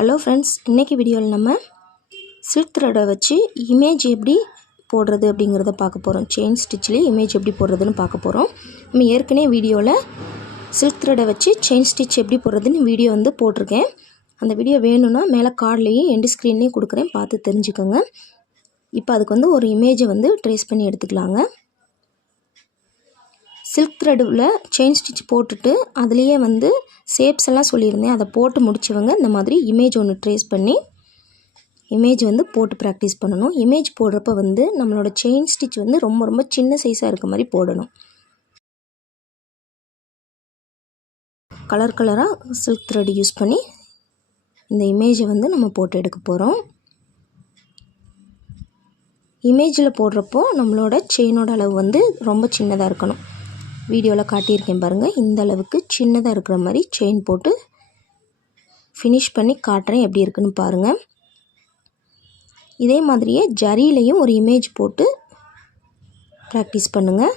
Hello friends, இன்றைக்கி வீடியோவில் நம்ம சில்க் த்ரெட்டை வச்சு இமேஜ் எப்படி போடுறது அப்படிங்கிறத பார்க்க போகிறோம். செயின் ஸ்டிச்சில் இமேஜ் எப்படி போடுறதுன்னு பார்க்க போகிறோம். நம்ம ஏற்கனவே வீடியோவில் சில்க் த்ரெட்டை வச்சு செயின் ஸ்டிச் எப்படி போடுறதுன்னு வீடியோ போட்டிருக்கேன். அந்த வீடியோ வேணும்னா மேலே கார்ட்லேயும் எண்டு ஸ்க்ரீன்லேயும் கொடுக்குறேன், பார்த்து தெரிஞ்சுக்கோங்க. இப்போ அதுக்கு ஒரு இமேஜை ட்ரேஸ் பண்ணி எடுத்துக்கலாங்க. சில்க் த்ரெட்டில் செயின் ஸ்டிச் போட்டுட்டு அதுலேயே ஷேப்ஸ் எல்லாம் சொல்லியிருந்தேன், அதை போட்டு முடிச்சவங்க இந்த மாதிரி இமேஜ் ஒன்று ட்ரேஸ் பண்ணி இமேஜ் போட்டு ப்ராக்டிஸ் பண்ணணும். இமேஜ் போடுறப்ப நம்மளோட செயின் ஸ்டிச் ரொம்ப ரொம்ப சின்ன சைஸாக இருக்க மாதிரி போடணும். கலர் கலராக சில்க் த்ரெட் யூஸ் பண்ணி இந்த இமேஜை நம்ம போட்டு எடுக்க போகிறோம். இமேஜில் போடுறப்போ நம்மளோட செயினோட அளவு ரொம்ப சின்னதாக இருக்கணும். வீடியோவில் காட்டியிருக்கேன் பாருங்கள், இந்த அளவுக்கு சின்னதாக இருக்கிற மாதிரி செயின் போட்டு ஃபினிஷ் பண்ணி காட்டுறேன், எப்படி இருக்குன்னு பாருங்கள். இதே மாதிரியே ஜரியிலையும் ஒரு இமேஜ் போட்டு ப்ராக்டிஸ் பண்ணுங்கள்.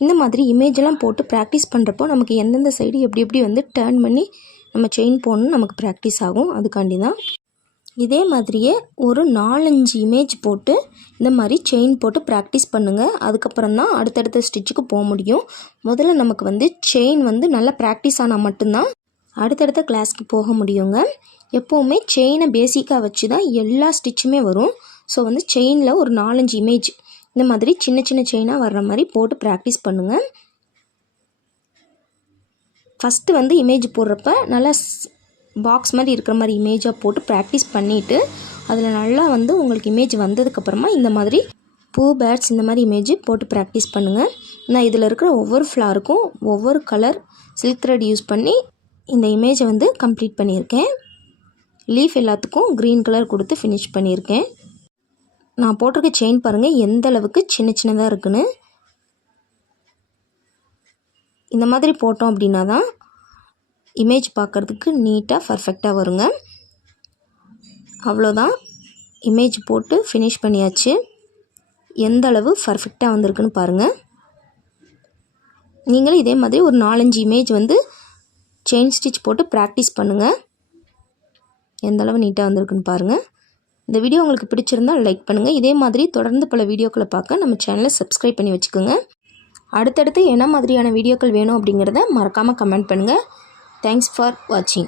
இந்த மாதிரி இமேஜெல்லாம் போட்டு ப்ராக்டிஸ் பண்ணுறப்போ நமக்கு எந்தெந்த சைடு எப்படி எப்படி டர்ன் பண்ணி நம்ம செயின் போடணும்னு நமக்கு ப்ராக்டிஸ் ஆகும். அதுக்காண்டி தான். இதே மாதிரியே ஒரு 4-5 இமேஜ் போட்டு இந்த மாதிரி செயின் போட்டு ப்ராக்டிஸ் பண்ணுங்கள். அதுக்கப்புறம் தான் அடுத்தடுத்த ஸ்டிச்சுக்கு போக முடியும். முதல்ல நமக்கு செயின் நல்லா ப்ராக்டிஸ் ஆனால் மட்டும்தான் அடுத்தடுத்த கிளாஸ்க்கு போக முடியுங்க. எப்போவுமே செயினை பேசிக்காக வச்சு தான் எல்லா ஸ்டிச்சுமே வரும். ஸோ செயினில் ஒரு 4-5 இமேஜ் இந்த மாதிரி சின்ன சின்ன செயினாக வர்ற மாதிரி போட்டு ப்ராக்டிஸ் பண்ணுங்கள். ஃபஸ்ட்டு இமேஜ் போடுறப்ப நல்லா பாக்ஸ் மாதிரி இருக்கிற மாதிரி இமேஜாக போட்டு ப்ராக்டிஸ் பண்ணிவிட்டு அதில் நல்லா உங்களுக்கு இமேஜ் வந்ததுக்கப்புறமா இந்த மாதிரி பூ, பேர்ட்ஸ் இந்த மாதிரி இமேஜ் போட்டு ப்ராக்டிஸ் பண்ணுங்கள். நான் இதில் இருக்கிற ஒவ்வொரு ஃப்ளாருக்கும் ஒவ்வொரு கலர் சில்க் த்ரெட் யூஸ் பண்ணி இந்த இமேஜை கம்ப்ளீட் பண்ணியிருக்கேன். லீஃப் எல்லாத்துக்கும் க்ரீன் கலர் கொடுத்து ஃபினிஷ் பண்ணியிருக்கேன். நான் போட்டிருக்க செயின் பாருங்கள் எந்த அளவுக்கு சின்ன சின்னதாக இருக்குன்னு. இந்த மாதிரி போட்டோம் அப்படின்னா தான் இமேஜ் பார்க்குறதுக்கு நீட்டாக பர்ஃபெக்டாக வருங்க. அவ்வளோதான், இமேஜ் போட்டு ஃபினிஷ் பண்ணியாச்சு. எந்த அளவு பர்ஃபெக்டாக வந்திருக்குன்னு பாருங்கள். நீங்களும் இதே மாதிரி ஒரு 4-5 இமேஜ் செயின் ஸ்டிச் போட்டு ப்ராக்டிஸ் பண்ணுங்கள். எந்த அளவு நீட்டாக வந்திருக்குன்னு பாருங்கள். இந்த வீடியோ உங்களுக்கு பிடிச்சிருந்தால் லைக் பண்ணுங்கள். இதே மாதிரி தொடர்ந்து பல வீடியோக்களை பார்க்க நம்ம சேனலை சப்ஸ்கிரைப் பண்ணி வச்சுக்கோங்க. அடுத்தடுத்து என்ன மாதிரியான வீடியோக்கள் வேணும் அப்படிங்கிறத மறக்காமல் கமெண்ட் பண்ணுங்கள். Thanks for watching.